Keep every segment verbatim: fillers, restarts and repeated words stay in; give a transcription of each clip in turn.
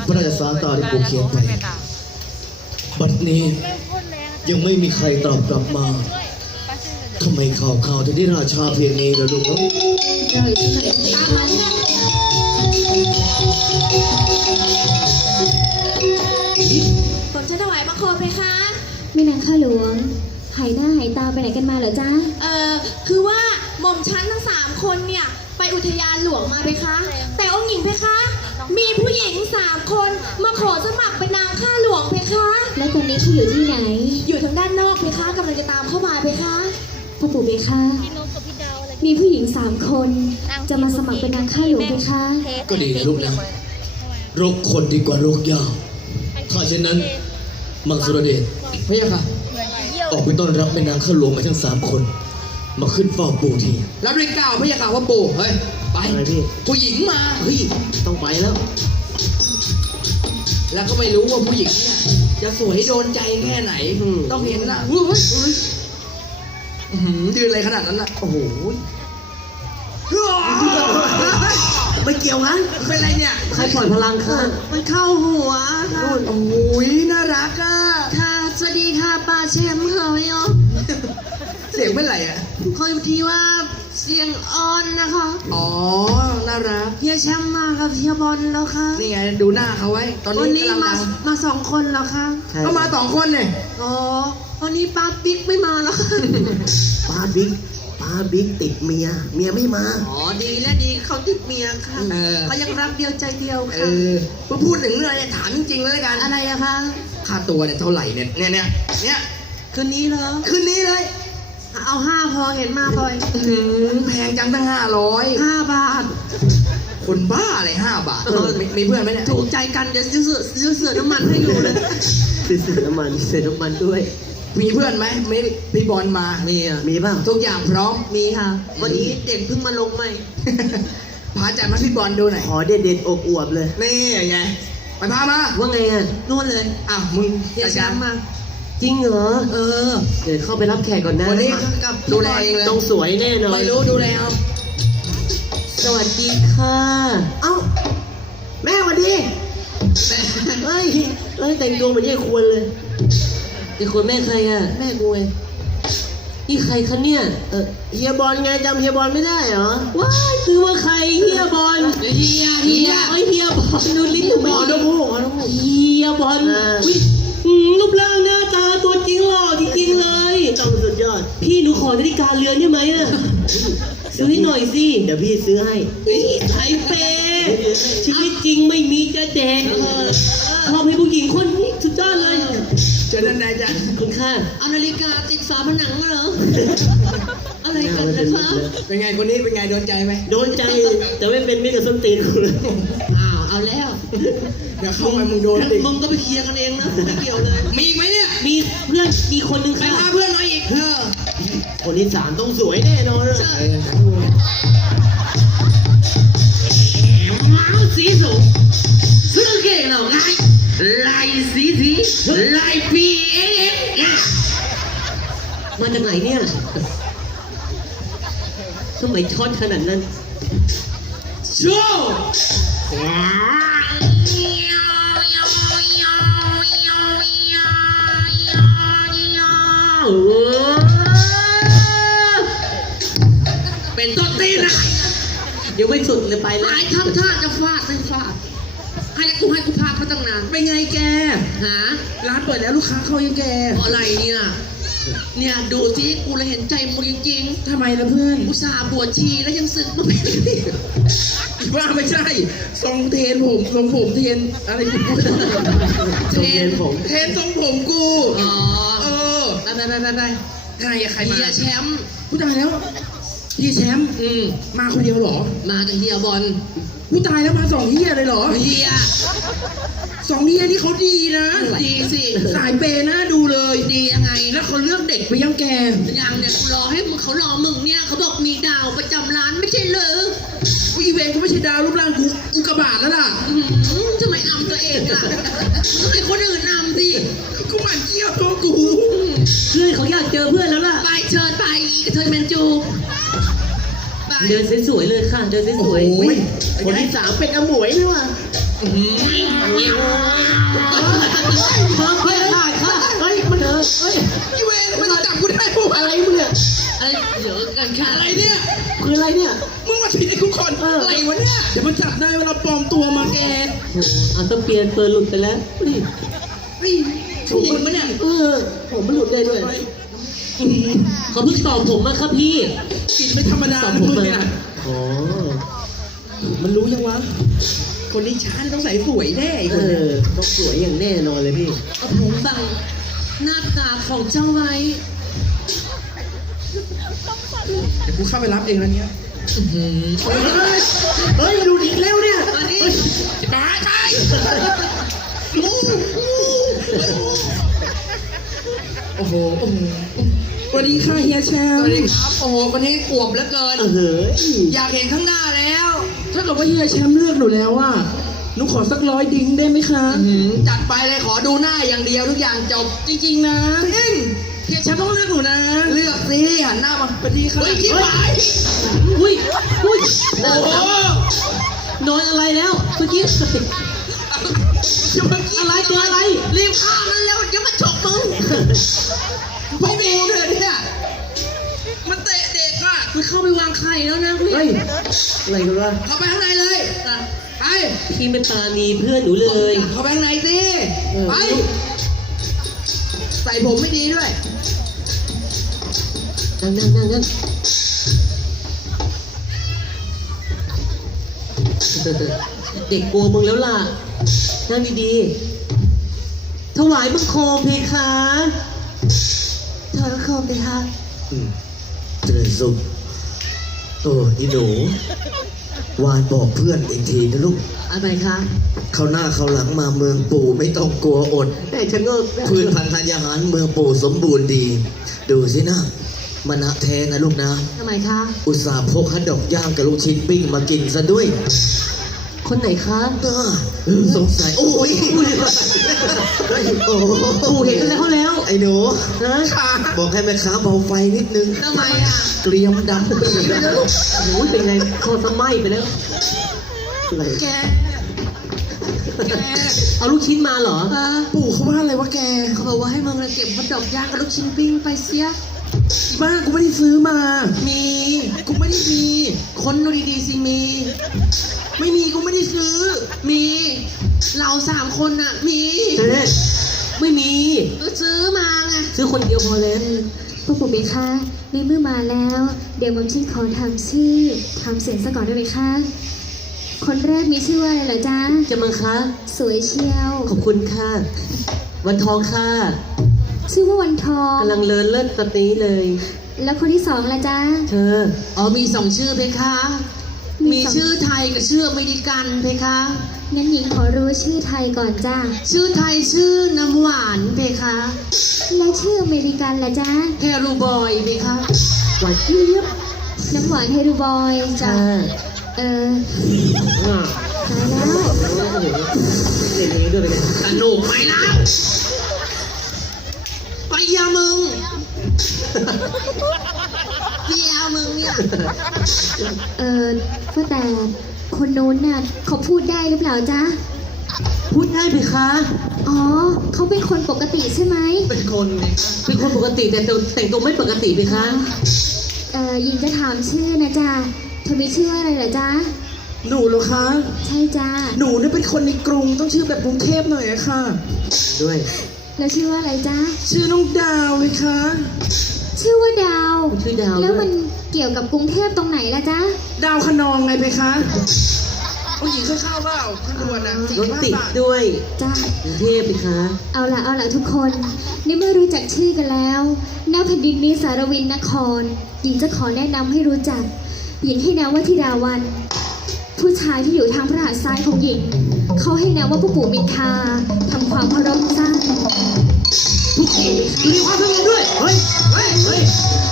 พระราชสารตาที่กูเขียนไปบัดนี้ยังไม่มีใครตอบกลับมาทำไมข่าวข่าวถึงได้ราชาเพียงนี้ล่ะลูกเอ้ยตามมาเนี่ยผมจะถวายบังคมไหมคะแม่นางข้าหลวงหายหน้าหายตาไปไหนกันมาเหรอจ๊ะเอ่อ คือว่าหม่อมชั้นทั้งสามคนเนี่ยไปอุทยานหลวงมาไหมคะ แต่องค์หญิงเพคะ มีผู้หญิงสามคนมาขอสมัครเป็นนางข้าหลวงเพคะแล้วตอนนี้เขาอยู่ที่ไหนอยู่ทางด้านนอกเพคะกำลังจะตามเข้ามาเพคะพ่อปู่เบคะมีผู้หญิงสามคนจะมาสมัครเป็นนางข้าหลวงเบคะก็ดีนะลูกนะรกคนดีกว่ารกยาวถ้าเช่นนั้นมังสุรเดชพระยาค่ะออกไปต้อนรับแม่นางข้าหลวงมาทั้งสามคนมาขึ้นเฝ้าปู่ทีรับด้วยก้าวพระยาค่ะว่าปู่เฮ้ยไปอะไรพี่ผู้หญิงมาเฮ้ยต้องไปแล้วแล้วก็ไม่รู้ว่าผู้หญิงเนี่ยจะสวยโดนใจแค่ไหนอืมต้องเห็นนะอุ้ยอุ้ยอุ้ยอื้อหือยืนอะไรขนาดนั้นล่ะโอ้โหไม่เกี่ยวกันเป็นไรเนี่ยใครปล่อยพลังข้ามันเข้าหัวค่ะโอ้ยน่ารักอ่ะค่ะ สวัสดีค่ะป้าแชมป์ค่ะพี่อ๋อเสียงเป็นไรอ่ะคอยทีว่าเสียงอ่อนนะคะอ๋อน่ารักเฮียแชมป์มากับเฮียบอลแล้วค่ะนี่ไงดูหน้าเขาไว้ ตอนวันนี้นี้กำลังมาดังมาสองคนแล้วค่ะก็มาสองคนเนี่ยอ๋อวันนี้ป้าปิ๊กไม่มาแล้วค่ะปาบิ๊กปาบิ๊กติดเมีย เมียไม่มาอ๋อดีและดีเขาติดเมียค่ะเออเขายังรักเดียวใจเดียวเอค่ะอเพื่อพูดถึงเรื่องอะไรถามจริงๆเลยละกันอะไรอะคะค่าตัวเนี่ยเท่าไหร่เนี่ยเนี่ยเนี่ยเนี่ยคืนนี้เหรอคืนนี้เลยเอาห้าพอเห็นมาบ่อยอื้อหือแพงจังตั้งห้าร้อยห้าบาทคนบ้าอะไรห้าบาทมีมีเพื่อนไหมเนี่ยถูกใจกันเดี๋ยวซื้อเสือซื้อเสือน้ำมันให้อยู่เลยซื้อน้ำมันซื้อน้ำมันด้วยมีเพื่อนไหมไม่พี่บอลมา มีอ่ะมีป่ะทุกอย่างพร้อมมีค่ะ วันนี้เด็กเพิ่งมาลงใหม่พาจัดมาพี่บอลดูหน่อยขอเด็ดๆอบอวบเลยนี่ไงไปพามาว่าไงอ่ะนู่นเลยอ้าวมึงเฮียแชมป์มาจริงเหรอเออเดี๋ยวเข้าไปรับแขกก่อนนะวันนี้กับดูแลเองเลยต้องสวยแน่นอนไม่รู้ดูแลเอาสวัสดีค่ะ เอ้า แม่สวัสดีเฮ้ยเฮ้ยแต่งตัวเหมือนยายควรเลยยายควรแม่ใครอ่ะแม่กูเองนี่ใครคะเนี่ย เออเฮียบอลไงจำเฮียบอลไม่ได้เหรอ ว้ายคือว่าใครเฮียบอลเฮียเฮียไอเฮียบอลดูลิ้นดูไม่ดีเฮียบอลอุ๊ยอืมรูปร่างหน้าตาตัวจริงหล่อจริงๆเลยต้องสุดยอด พี่หนูขอนาฬิกาเรือนได้ไหมอ่ะ ซื้อให้หน่อยสิ เดี๋ยวพี่ซื้อให้ไทยเปย์ชีวิตจริงไม่มีจะแดกชอบให้ผู้หญิงคนนี้สุดยอดเลยเจอด้านในจ้ะคุณค่าเอานาฬิกาติดฝาผนังเหรอ อะไรกันนะคะเป็นไงคนนี้เป็นไงโดนใจไหมโดนใจแต่ไม่เป็นมิตรกับส้นตีนกูเลยอ้าว เอาแล้วเดี๋ยวเข้าไปมึงโดนติมึงก็ไปเคลียร์กันเองนะ ไม่เกี่ยวเลยมีอีกไหมเนี่ยมีเพื่อนมีคนหนึ่งไปค่ะพาเพื่อนมาอีกเออคนที่สามต้องสวยแน่นอนเลยใช่ม้าสีสูงซื้อเก่งเหรอไงลายสีสีลายพีเอ็กเอ็กมาจากไหนเนี่ยทำไมช็อตขนาดนั้นโชว์ เป็นต้นตีนนะเดี๋ยวไม่สุดเลยไปเลยหายทำท่าจะฟาดไม่ฟาดให้กูให้กูพาเขาตั้งนานเป็นไงแกหาร้านเปิดแล้วลูกค้าเข้ายังแกอะไรเนี่ยเนี่ยดูสิกูเลยเห็นใจมึงจริงๆทำไมล่ะเพื่อนอุตส่าห์บวชชีแล้วยังสึกมาเป็นว่าไม่ใช่ทรงเทนผมทรงผมเทนอะไรกูพูดทรงเทนผมเทนทรงผมกูอ๋อเออไปไปไปไปไปใครอะใครมาเฮียแชมป์ผู้ตายแล้วเฮียแชมป์อืมมาคนเดียวเหรอมากับเฮียบอลผู้ตายแล้วมาสองเฮียเลยเหรอเฮียสองเฮียนี่เขาดีนะดีสิสายเปย์น่าดูเลยดียังไงแล้วเขาเลือกเด็กไปยังแกยังเนี่ยกูรอให้มึงเขารอมึงเนี่ยเขาบอกมีดาวประจำร้านไม่ใช่เหรอกูอีเวนต์กูไม่ใช่ดาวรูปร่างกูอุกกาบาตแล้วล่ะทำไมอำตัวเองล่ะทำไมคนอื่นอำสิกูหมั่นเกี้ยวตัวกูเพื่อนเขาอยากเจอเพื่อนแล้วล่ะไปเชิญไปอีกระเทยแมนจูไปเดินสวยๆเลยค่ะ เดินสวยโอ้ยๆคนที่สามเป็นอมวยไหมวะเธอเฮ้ยได้ค่ะเฮ้ยมันเถอะเฮ้ยอีเวนมันจับกูได้ปุ๊บอะไรมึงเนี่ยอะไรเดี๋ยวกันค่ะอะไรเนี่ยคืออะไรเนี่ยมึงมาผิดไอ้ทุกคนเออออะไรวะเนี่ยเดี๋ยวมันจับได้เวลาปลอมตัวมาแกโอ้โหอ่ะต้องเปลี่ยนเปิดหลุดไปแล้วนี่เฮ้ยถูกคนปะเนี่ยเออผมมันหลุดได้ด้วยเขาเพิ่งตอบผมมาครับพี่กลินไม่ธรรมดาตอบนะผมมึงมาเนี่ยอ๋อมันรู้ยังวะคนนี้ช้าต้องใส่สวยแน่ไอ้เอคนเนี้ยอต้องสวยอย่างแน่นอนเลยพี่เอาผมบังหน้าตาของเจ้าไว้เดี๋ยวกูเข้าไปรับเองแล้วเนี้ยเฮ้ยเฮ้ยมาดูดิแล้วเนี่ยอันนี้ตายตายงูงูโอ้โหโอ้โหสวัสดีค่ะเฮียแชมสป์วัสดีครับ โอ้โหคนนี้อวบเหลือเกินเออเฮ้ยอยากเห็นข้างหน้าแล้วถ้าเกิดว่าเฮียแชมป์เลือกหนูแล้วว่าหนูขอสักร้อยดิ้งได้ไหมคะอื้อหือจัดไปเลยขอดูหน้าอย่างเดียวทุกอย่างจบจริงๆนะจริงเฮียแชมป์ต้องเลือกหนูนะเลือกสิหันหน้ามาสวัสดีค่ะเฮ้ยคิดหมายอุ้ยอุ้ยโอ้โหนอนอะไรแล้วเมื่อกี้จะมากินอะไรเจออะไรรีบฆ่ามันแล้วเดี๋ยวมันฉกมึงไม่มีเลยเนี่ยมันเตะเด็กอ่ะมันเข้าไปวางไข่แล้วนะพี่เฮ้ยอะไรกันวะเข้าไปข้างในเลยไปพี่เป็นตานีเพื่อนหนูเลยเข้าไปข้างในสิเออไปใส่ผมไม่ดีด้วยนั่งนั่งนั่งนั่งเด็กกลัวมึงแล้วล่ะนั่งดีๆถวายบังคมเพคะถวายบังคมเพคะเจริญสุขโอ้อีหนูวานบอกเพื่อนอีกทีนะลูกอะไรคะเข้าหน้าเข้าหลังมาเมืองปู่ไม่ต้องกลัวอดแต่ฉันก็พืชพันธุ์ธัญญาหารเมืองปู่สมบูรณ์ดี ดูสินะมณะแท้นะลูกนะทำไมคะอุตส่าห์พกฮัดดอกย่างกับลูกชิ้นปิ้งมากินซะด้วยคนไหนคะอ้าสงสัยโอ้ยเฮ้ยโอ้ปู่เห็นกันแล้วเขาแล้วไอ้หนูนะบอกให้แม่ค้าเบาไฟนิดนึงทำไมอ่ะเกรียมดำปีเลยนะลูกโอ้ยเป็นไงคอสไหม้ไปแล้วอะไรแก แกเอาลูกชิ้นมาเหรอปู่เขาว่าอะไรวะแกเขาบอกว่าให้มึงเก็บฮอทดอกย่างกับลูกชิ้นปิ้งไปเสียบ้ากูไม่ได้ซื้อมามีกูไม่ได้มีคนดูดีๆสิมีไม่มีกูไม่ได้ซื้อมี เราสามคนน่ะ มีเอ๊ะไม่มีก็ซื้อมาไงซื้อคนเดียวพอแล้วพ่อปู่เบคะในเมื่อมาแล้ว เดี๋ยวหมอมชิดขอทำชื่อทำเสียงซะก่อนได้ไหมคะคนแรกมีชื่อว่าอะไรเหรอจ๊ะจะมังคะสวยเชียวขอบคุณค่ะ วันทองค่ะชื่อว่าวันทองกำลังเลินเลิศตอนนี้เลยแล้วคนที่สองล่ะจ๊ะเธออ๋อมีสองชื่อเพคะ มีสงชื่อไทยกับชื่ออเมริกันเพคะงั้นหญิงขอรู้ชื่อไทยก่อนจ้าชื่อไทยชื่อน้ำหวานเพคะและชื่ออเมริกันล่ะจ๊ะเฮรูบอยเพคะหวานเจี๊ยบน้ำหวานเฮรูบอยจ้าเอออ่าตายแล้วโอ้โหเล่นอย่างนี้ด้วยเลยสนุกไหมแล้วไปยามึงเดียวมึงเนี่ยเออว่าแต่คนนู้นน่ะเขาพูดได้หรือเปล่าจ๊ะพูดได้ไหมคะอ๋อเขาเป็นคนปกติใช่ไหมเป็นคนไงเป็นคนปกติแต่ตัวแต่งตัวไม่ปกติไหมคะเออหญิงจะถามชื่อนะจ๊ะเธอมีชื่ออะไรเหรอจ๊ะหนูเหรอคะใช่จ้าหนูเนี่ยเป็นคนในกรุงต้องชื่อแบบกรุงเทพหน่อยอะค่ะด้วยแล้วชื่อว่าอะไรจ๊ะชื่อน้องดาวเลยค่ะชื่อว่าดาวชื่อดาวแล้วด้มัวยนเกี่ยวกับกรุงเทพตรงไหนล่ะจ๊ะดาวขนองไงไปคะผู้หญิงเคยเข้าเปล่าขึ้นด่วนนะรถติดด้วยจ้ากรุงเทพไหมคะเอาล่ะเอาล่ะทุกคนในเมื่อรู้จักชื่อกันแล้วณแผ่นดินนี้สารวินนคร หญิงจะขอแนะนำให้รู้จัก หญิงให้นามว่าธิดาวัน ผู้ชายที่อยู่ทางพระหัตถ์ซ้ายของหญิง เขาให้นามว่าพ่อปู่มินทาทำความเคารพซะทุกคนดูดีความสงบด้วย เฮ้ย เฮ้ย เฮ้ย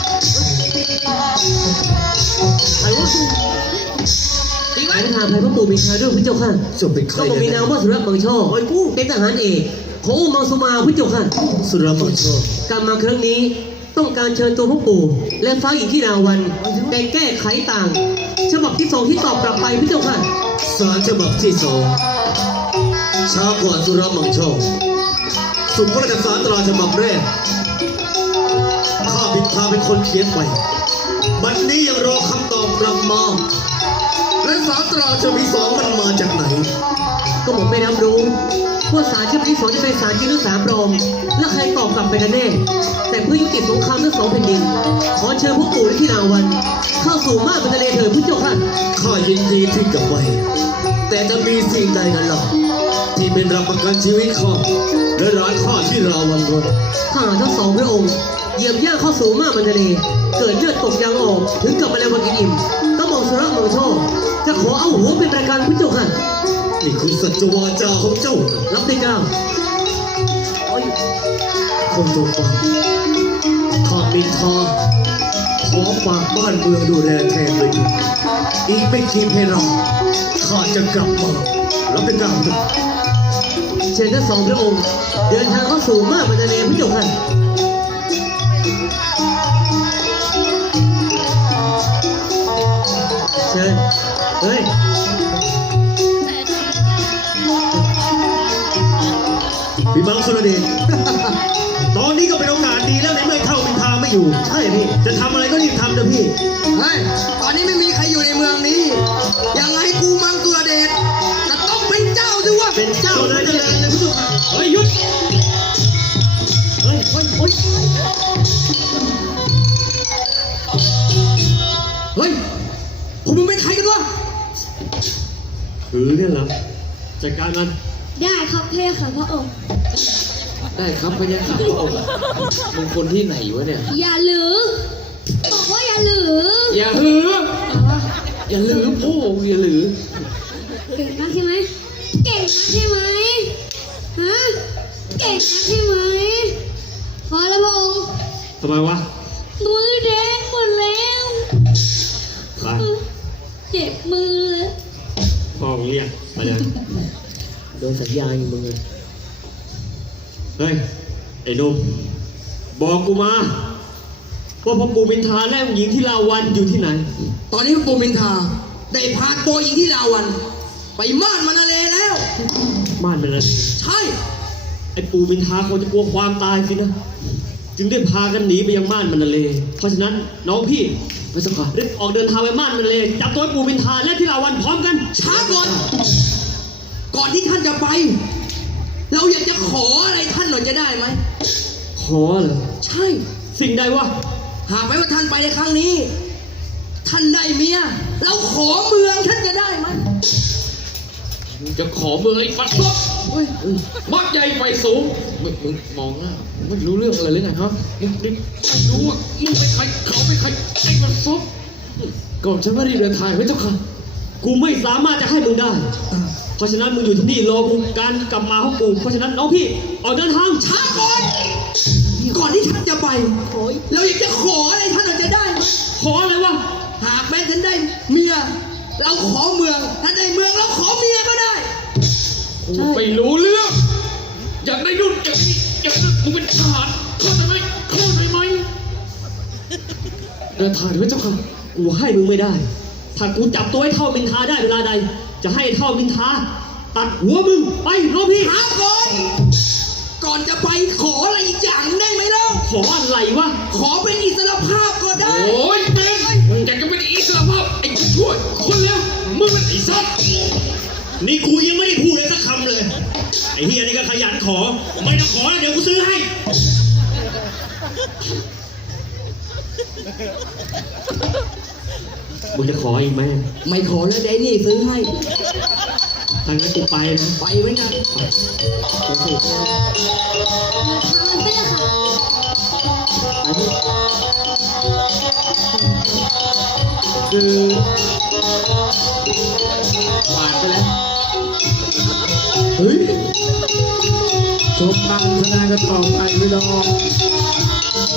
ใครวะจริงไหมใครทางใครพระปู่มีชาด้วยพระเจ้าค่ะจบเป็นใครก็บอกมีนามว่าสุรบังช่อโอ้ยกูเป็นทหารเอกขององค์มังสมาพระเจ้าค่ะสุรมังโชการมาครั้งนี้ต้องการเชิญตัวพ่อปู่และฟ้าหญิงที่ราวันไปแก้ไขต่าง ฉบับที่สองที่ตอบกลับไปพระเจ้าค่ะสารฉบับที่สองเช้าก่อนสุรมังโชคสุพระราชสารตราฉบับแรกข้าพิธาเป็นคนเขียนไปบัดนี้ยังรอคำตอบกลับมาและสารตราฉบับที่สองมันมาจากไหนก็ผมไม่รับรู้ว่าสารที่ที่สองจะเป็นสารจริงหรือสารปลอมและใครตอบกลับไปกันแน่แต่เพื่อยุติสงครามทั้งสองแผ่นดินขอเชิญพวกปู่และที่นาวันเข้าสู่ม่านบรรเลเถิดผู้เจ้าค่ะข้ายินดีที่กลับไปแต่จะมีสิ่งใดกันล่ะที่เป็นรับประกันชีวิตข้าและร้านข้าที่ราวันรถทหารทั้งสองพระองค์เหยียบย่างเข้าสู่ม่านบรรเลเกิดเลือดตกยางออกถึงกับมาแล้ววันกินอิ่มต้องมองสุรมังโชคจะขอเอาหัวเป็นประกันผู้เจ้าค่ะนี่คือสัจวาจาของเจ้ารับได้เจ้าคนจงฟังข้ามินทาขอฝากบ้านเมืองดูแลแทนเลยอีกไม่กี่เพลาข้าจะกลับมารับเป็นกล่าวเชิญทั้งสองพระองค์เดินทางเข้าสู่ม่านบรรเลผู้เจ้าค่ะเชิญเฮ้ยพี่มังสุรเดช ตอนนี้ก็เป็นโอกาสดีแล้วในเมื่อเท่ามินทาไม่อยู่ ใช่พี่ จะทำอะไรก็รีบทำนะพี่เฮ้ย ตอนนี้ไม่มีใครอยู่ในเมืองนี้ ยังไงกูมังตัวเดชจะต้องเป็นเจ้าสิวะเป็นเจ้าเลยจะเลยพี่ตุ๊กเฮ้ยหยุด เฮ้ยเฮ้ยเฮ้ยเฮ้ยพวกมึงเป็นใครกันวะคือเนี่ยเหรอจัดการมันได้ครับเพ่ค่ะพระองค์ได้ครับพระยาค่ะพระองค์มึงคนที่ไหนวะเนี่ยอย่าหรือบอกว่าอย่าหรืออย่าหืออย่าลือโอ้อย่าลือเก่งนักใช่ไหมเก่งนักใช่ไหมฮะเก่งนักใช่ไหมพอแล้วพระองค์ทำไมวะมือแดงหมดแล้วใครเจ็บมือเลยพ่อมึงเรียกมาเนี่ยโดนสัญญาอย่างมึงเลยเฮ้ย ไอ้หนุ่มบอกกูมาว่าพ่อปู่มินทาและหญิงที่ลาวันอยู่ที่ไหนตอนนี้ปูมินทาได้พาตัวหญิงที่ลาวัน ไปม่านมานาเลแล้วม่านมันนะใช่ไอ้ปู่มินทาคงจะกลัวความตายสินะ จึงได้พากันหนีไปยังม่านมันเลเพราะฉะนั้นน้องพี่ไปสักก่อนรีบออกเดินทางไปม่านมันเลจับตัวไอ้ปู่มินทาและที่ลาวันพร้อมกันช้าก่อน ก่อนที่ท่านจะไป เราอยากจะขออะไรท่านหน่อยจะได้ไหมขอเหรอใช่สิ่งใดวะหากแม้ว่าท่านไปในครั้งนี้ ท่านได้เมีย เราขอเมืองท่านจะได้ไหมจะขอเมืองไอ้ฟัดซบเฮ้ยมักใหญ่ไฟสูงมึงมึงมองหน้าไม่รู้เรื่องอะไรเลยไงครับมึงนี่ไม่รู้ว่ามึงเป็นใครเขาเป็นใครไอ้ฟัดซบก่อนฉันไม่ได้เดินทางไว้เจ้าค่ะกูไม่สามารถจะให้มึงได้ เพราะฉะนั้นมึงอยู่ที่นี่รอกูการกลับมาของกู เพราะฉะนั้นน้องพี่ออกเดินทางช้าก่อน ก่อนที่ท่านจะไป เราอยากจะขออะไรท่านหน่อยจะได้ไหมขออะไรวะหากแม้ท่านได้เมีย เราขอเมือง ท่านได้เมืองเราขอเมียก็ได้กูไม่รู้เรื่อง อยากได้นู่นอยากได้อยากได้มึงเป็นทหารเข้าใจไหมเข้าใจไหมเดินทางไว้เจ้าค่ะกูให้มึงไม่ได้ ถ้ากูจับตัวไอ้เท่ามินทาได้เวลาใด จะให้เท่ามินทาตัดหัวมึงไปน้องพี่หาก่อน ก่อนจะไปขออะไรอีกอย่างได้ไหมเล่าขออะไรวะขอเป็นอิสรภาพก็ได้โอ้ยเต็มอยากจะเป็นอิสระภาพไอ้ช่วยคนแล้วมึงเป็นไอ้สัตว์นี่กูยังไม่ได้พูดเลยสักคำเลย ไอ้เฮียนี่ก็ขยันขอ ไม่ต้องขอแล้วเดี๋ยวกูซื้อให้ มึงจะขออีกไหมไม่ขอแล้วได้นี่ซื้อให้ทางนั้นกูไปนะไปไว้กันเดี๋ยวสิทางเพ่ค่ะไปพี่คือผ่านไปแล้วเฮ้ยจบตั้งชนะกันต่อไปไม่รอ